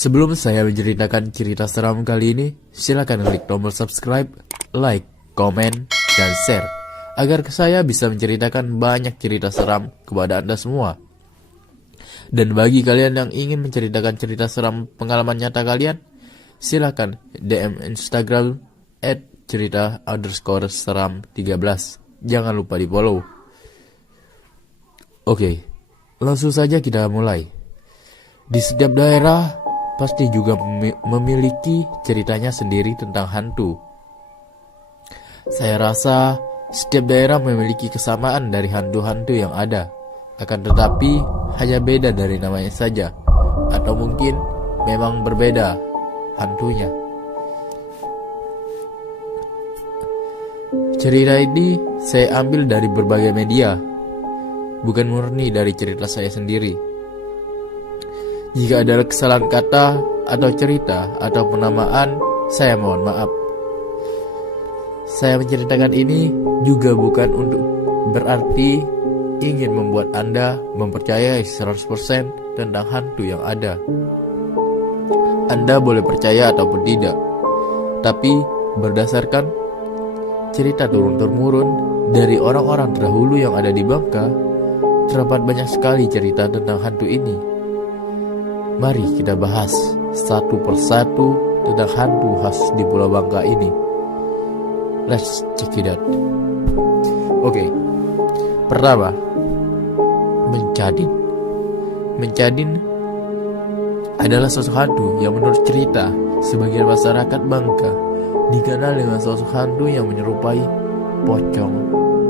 Sebelum saya menceritakan cerita seram kali ini, silakan klik tombol subscribe, like, komen, dan share agar saya bisa menceritakan banyak cerita seram kepada Anda semua. Dan bagi kalian yang ingin menceritakan cerita seram pengalaman nyata kalian, silakan DM Instagram @cerita_seram13. Jangan lupa di follow. Oke, langsung saja kita mulai. Di setiap daerah pasti juga memiliki ceritanya sendiri tentang hantu. Saya rasa setiap daerah memiliki kesamaan dari hantu-hantu yang ada. Akan tetapi hanya beda dari namanya saja, atau mungkin memang berbeda hantunya. Cerita ini saya ambil dari berbagai media, bukan murni dari cerita saya sendiri. Jika ada kesalahan kata atau cerita atau penamaan, saya mohon maaf. Saya menceritakan ini juga bukan untuk berarti ingin membuat Anda mempercayai 100% tentang hantu yang ada. Anda boleh percaya ataupun tidak, tapi berdasarkan cerita turun-temurun dari orang-orang terdahulu yang ada di Bangka, terdapat banyak sekali cerita tentang hantu ini. Mari kita bahas satu persatu tentang hantu khas di Pulau Bangka ini. Let's check it out. Oke, pertama, Mencadin. Mencadin adalah sosok hantu yang menurut cerita sebagian masyarakat Bangka dikenal dengan sosok hantu yang menyerupai pocong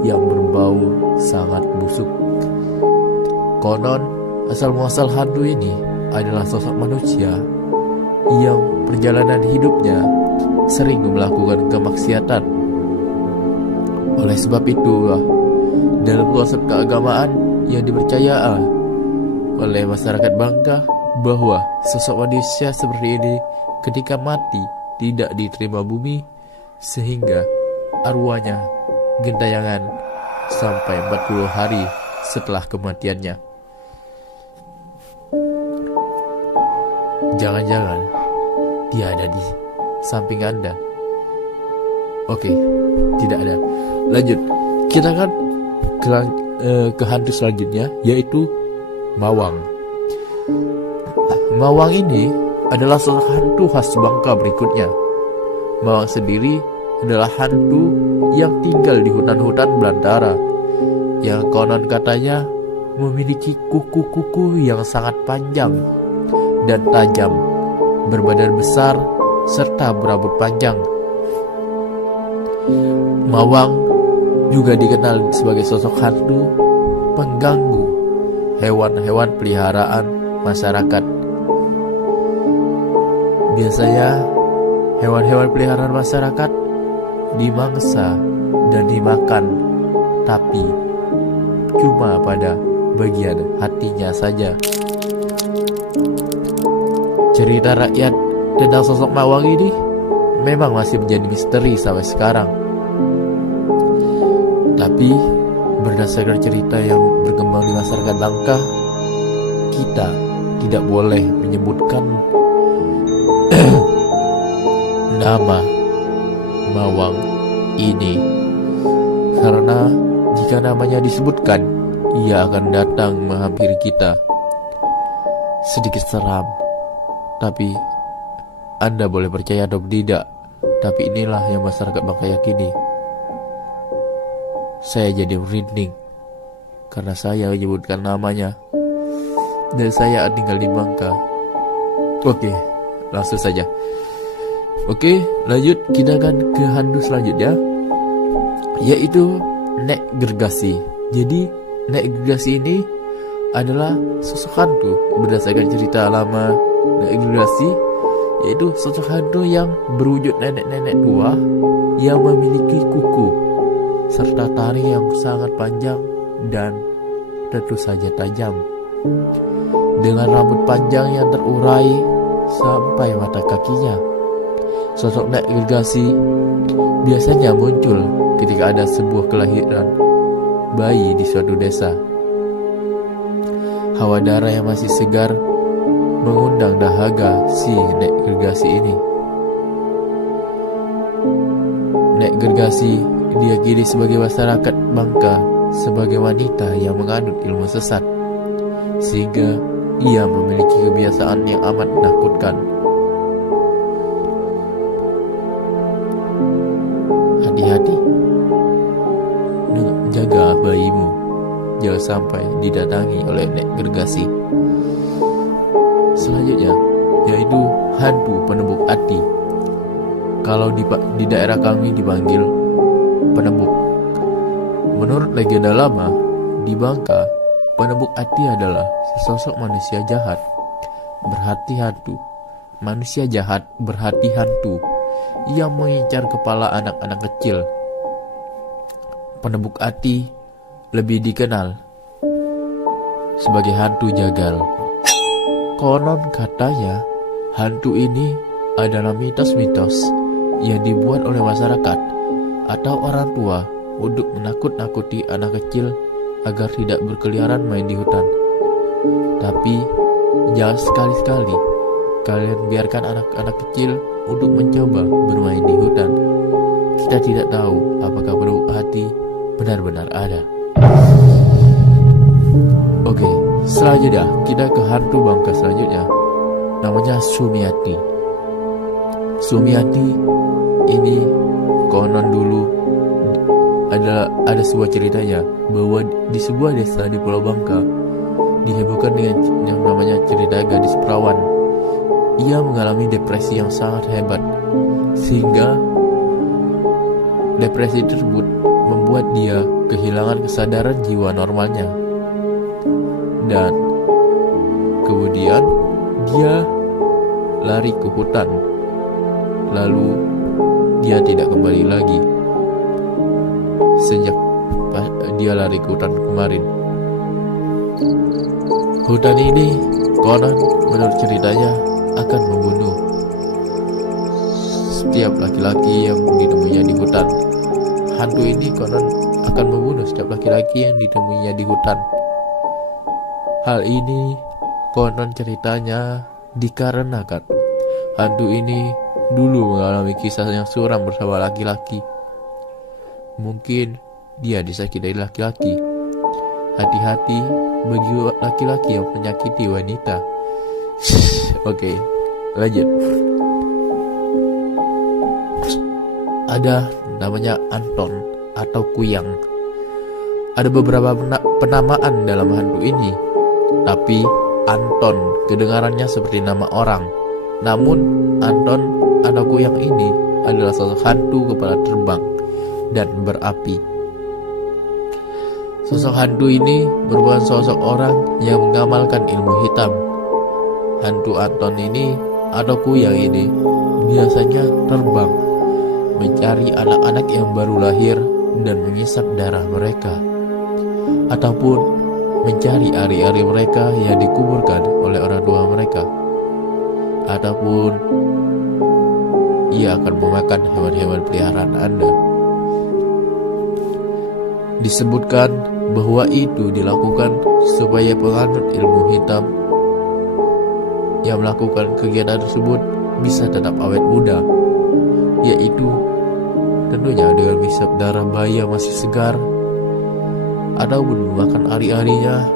yang berbau sangat busuk. Konon, asal-muasal hantu ini adalah sosok manusia yang perjalanan hidupnya sering melakukan kemaksiatan. Oleh sebab itulah, dalam konsep keagamaan yang dipercaya oleh masyarakat Bangka bahwa sosok manusia seperti ini ketika mati tidak diterima bumi sehingga arwahnya gentayangan sampai 40 hari setelah kematiannya. Jangan-jangan dia ada di samping Anda. Oke, tidak ada. Lanjut, kita kan ke hantu selanjutnya, yaitu Mawang. Mawang ini adalah sosok hantu khas Bangka berikutnya. Mawang sendiri adalah hantu yang tinggal di hutan-hutan belantara, yang konon katanya memiliki kuku-kuku yang sangat panjang dan tajam, berbadan besar, serta berambut panjang. Mawang juga dikenal sebagai sosok hantu pengganggu hewan-hewan peliharaan masyarakat. Biasanya hewan-hewan peliharaan masyarakat dimangsa dan dimakan, tapi cuma pada bagian hatinya saja. Cerita rakyat tentang sosok Mawang ini memang masih menjadi misteri sampai sekarang. Tapi berdasarkan cerita yang berkembang di masyarakat Bangka, kita tidak boleh menyebutkan nama Mawang ini, karena jika namanya disebutkan, ia akan datang menghampiri kita. Sedikit seram, tapi Anda boleh percaya atau tidak, tapi inilah yang masyarakat Bangka yakini. Saya jadi merinding karena saya menyebutkan namanya, dan saya tinggal di Bangka. Oke, langsung saja. Oke, lanjut, kita akan ke hantu selanjutnya, yaitu Nek Gergasi. Jadi Nek Gergasi ini adalah sosok hantu berdasarkan cerita lama Nek Gergasi, yaitu sosok hantu yang berwujud nenek-nenek tua yang memiliki kuku serta taring yang sangat panjang dan tentu saja tajam, dengan rambut panjang yang terurai sampai mata kakinya. Sosok Nek Gergasi biasanya muncul ketika ada sebuah kelahiran bayi di suatu desa. Hawa darah yang masih segar mengundang dahaga si Nek Gergasi ini. Nek Gergasi diyakini sebagai masyarakat Bangka sebagai wanita yang menganut ilmu sesat, sehingga ia memiliki kebiasaan yang amat menakutkan. Hati-hati, jaga bayimu, jangan sampai didatangi oleh Nek Gergasi. Selanjutnya yaitu hantu penebuk ati. Kalau di daerah kami dipanggil penebuk. Menurut legenda lama di Bangka, penebuk ati adalah sesosok manusia jahat berhati hantu. Manusia jahat berhati hantu yang mengincar kepala anak-anak kecil. Penebuk ati lebih dikenal sebagai hantu jagal. Konon katanya, hantu ini adalah mitos-mitos yang dibuat oleh masyarakat atau orang tua untuk menakut-nakuti anak kecil agar tidak berkeliaran main di hutan. Tapi jangan sekali-sekali kalian biarkan anak-anak kecil untuk mencoba bermain di hutan. Kita tidak tahu apakah penebuk hati benar-benar ada. Oke, selanjutnya kita ke hantu Bangka selanjutnya. Namanya Sumiati. Sumiati ini konon dulu ada sebuah ceritanya bahwa di sebuah desa di Pulau Bangka dihebohkan dengan yang namanya cerita gadis perawan. Ia mengalami depresi yang sangat hebat, sehingga depresi tersebut membuat dia kehilangan kesadaran jiwa normalnya. Dan kemudian dia lari ke hutan. Lalu dia tidak kembali lagi sejak dia lari ke hutan kemarin. Hutan ini konon menurut ceritanya akan membunuh setiap laki-laki yang ditemuinya di hutan. Hantu ini konon akan membunuh setiap laki-laki yang ditemuinya di hutan. Hal ini konon ceritanya dikarenakan hantu ini dulu mengalami kisah yang suram bersama laki-laki. Mungkin dia disakiti dari laki-laki. Hati-hati bagi laki-laki yang menyakiti wanita. Oke, lanjut. Ada namanya Anton atau Kuyang. Ada beberapa penamaan dalam hantu ini, tapi Anton kedengarannya seperti nama orang. Namun Anton atau Kuyang ini adalah sosok hantu kepala terbang dan berapi. Sosok hantu ini merupakan sosok orang yang mengamalkan ilmu hitam. Hantu Anton ini atau Kuyang ini biasanya terbang mencari anak-anak yang baru lahir dan mengisap darah mereka, ataupun mencari ari-ari mereka yang dikuburkan oleh orang tua mereka, ataupun ia akan memakan hewan-hewan peliharaan Anda. Disebutkan bahwa itu dilakukan supaya penganut ilmu hitam yang melakukan kegiatan tersebut bisa tetap awet muda, yaitu tentunya dengan menghisap darah bayi yang masih segar, ataupun memakan ari-arinya,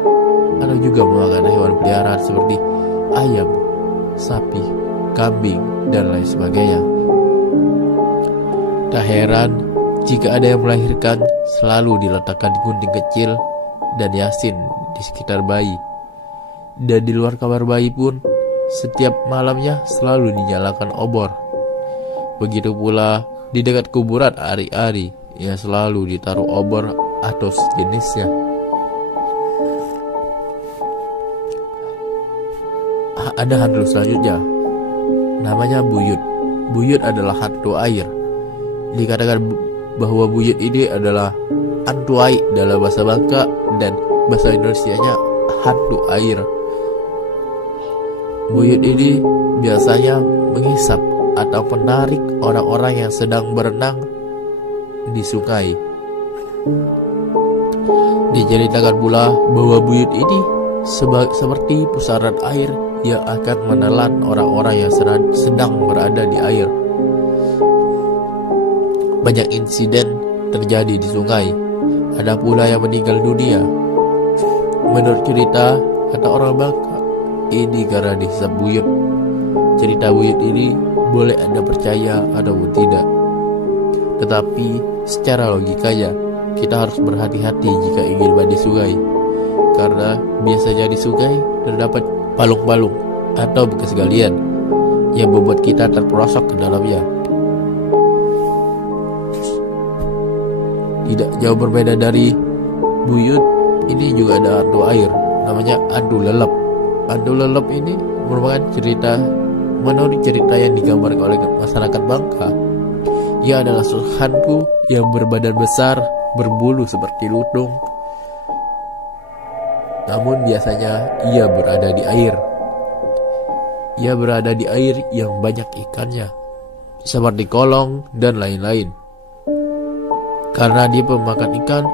atau juga memakan hewan peliharaan seperti ayam, sapi, kambing, dan lain sebagainya. Tak heran jika ada yang melahirkan selalu diletakkan gunting kecil dan yasin di sekitar bayi. Dan di luar kamar bayi pun setiap malamnya selalu dinyalakan obor. Begitu pula di dekat kuburan ari-ari yang selalu ditaruh obor atau sejenisnya. Ada hantu selanjutnya, namanya Buyut. Buyut adalah hantu air. Dikatakan bahwa Buyut ini adalah hantu air dalam bahasa Bangka, dan bahasa Indonesianya hantu air. Buyut ini biasanya menghisap atau menarik orang-orang yang sedang berenang di sungai. Diceritakan pula bahwa Buyut ini seperti pusaran air yang akan menelan orang-orang yang sedang berada di air. Banyak insiden terjadi di sungai. Ada pula yang meninggal dunia. Menurut cerita kata orang Bangka, ini karena dihisap buyut. Cerita buyut ini boleh Anda percaya ataupun tidak. Tetapi secara logikanya kita harus berhati-hati jika ingin mandi sungai, karena biasanya di sungai terdapat palung-palung atau bekas galian yang membuat kita terperosok ke dalamnya. Tidak jauh berbeda dari buyut, ini juga ada hantu air, namanya hantu lelep. Hantu lelep ini merupakan cerita menurut cerita yang digambarkan oleh masyarakat Bangka. Ia adalah sosok hantu yang berbadan besar, berbulu seperti lutung. Namun biasanya ia berada di air. Ia berada di air yang banyak ikannya, seperti kolong dan lain-lain. Karena dia pemakan ikan,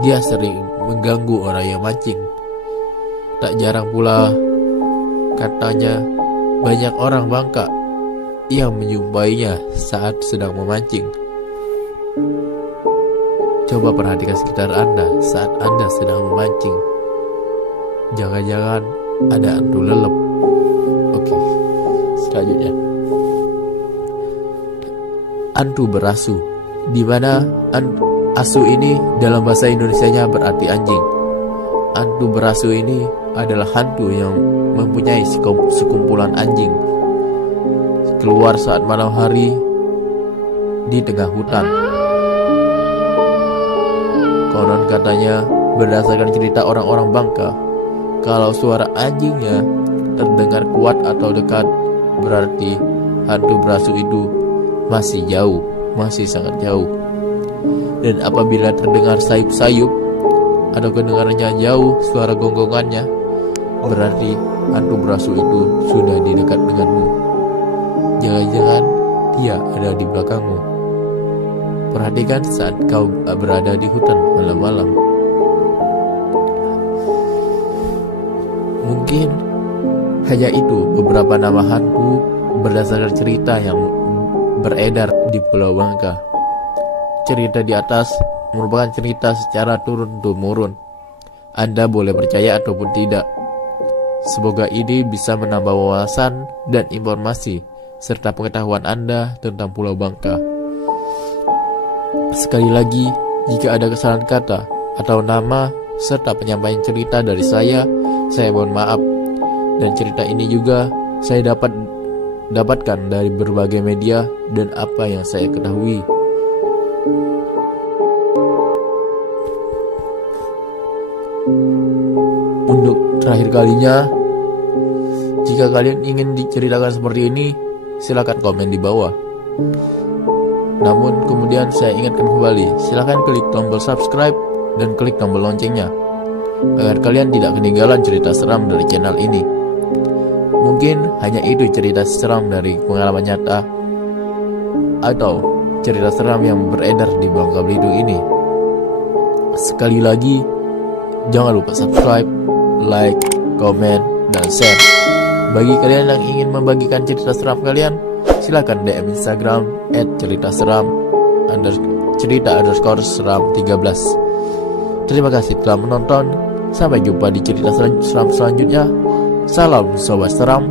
dia sering mengganggu orang yang mancing. Tak jarang pula katanya banyak orang Bangka yang menjumpainya saat sedang memancing. Coba perhatikan sekitar Anda saat Anda sedang memancing. Jangan-jangan ada hantu lelep. Oke, selanjutnya. Hantu berasu, di mana asu ini dalam bahasa Indonesianya berarti anjing. Hantu berasu ini adalah hantu yang mempunyai sekumpulan anjing keluar saat malam hari di tengah hutan. Konon katanya berdasarkan cerita orang-orang Bangka, kalau suara anjingnya terdengar kuat atau dekat, berarti hantu berasu itu masih jauh, masih sangat jauh. Dan apabila terdengar sayup-sayup atau kedengarannya jauh suara gonggongannya, berarti hantu berasu itu sudah di dekat denganmu. Jangan-jangan dia ada di belakangmu. Perhatikan saat kau berada di hutan malam-malam. Mungkin hanya itu beberapa nama hantu berdasarkan cerita yang beredar di Pulau Bangka. Cerita di atas merupakan cerita secara turun-temurun. Anda boleh percaya ataupun tidak. Semoga ini bisa menambah wawasan dan informasi serta pengetahuan Anda tentang Pulau Bangka. Sekali lagi, jika ada kesalahan kata atau nama serta penyampaian cerita dari saya mohon maaf. Dan cerita ini juga saya dapatkan dari berbagai media dan apa yang saya ketahui. Untuk terakhir kalinya, jika kalian ingin diceritakan seperti ini, silakan komen di bawah. Namun kemudian saya ingatkan kembali, silakan klik tombol subscribe dan klik tombol loncengnya agar kalian tidak ketinggalan cerita seram dari channel ini. Mungkin hanya itu cerita seram dari pengalaman nyata atau cerita seram yang beredar di Bangka Belitung ini. Sekali lagi, jangan lupa subscribe, like, komen, dan share. Bagi kalian yang ingin membagikan cerita seram kalian, silakan DM Instagram @cerita_seram13. Terima kasih telah menonton. Sampai jumpa di cerita seram selanjutnya. Salam sobat seram.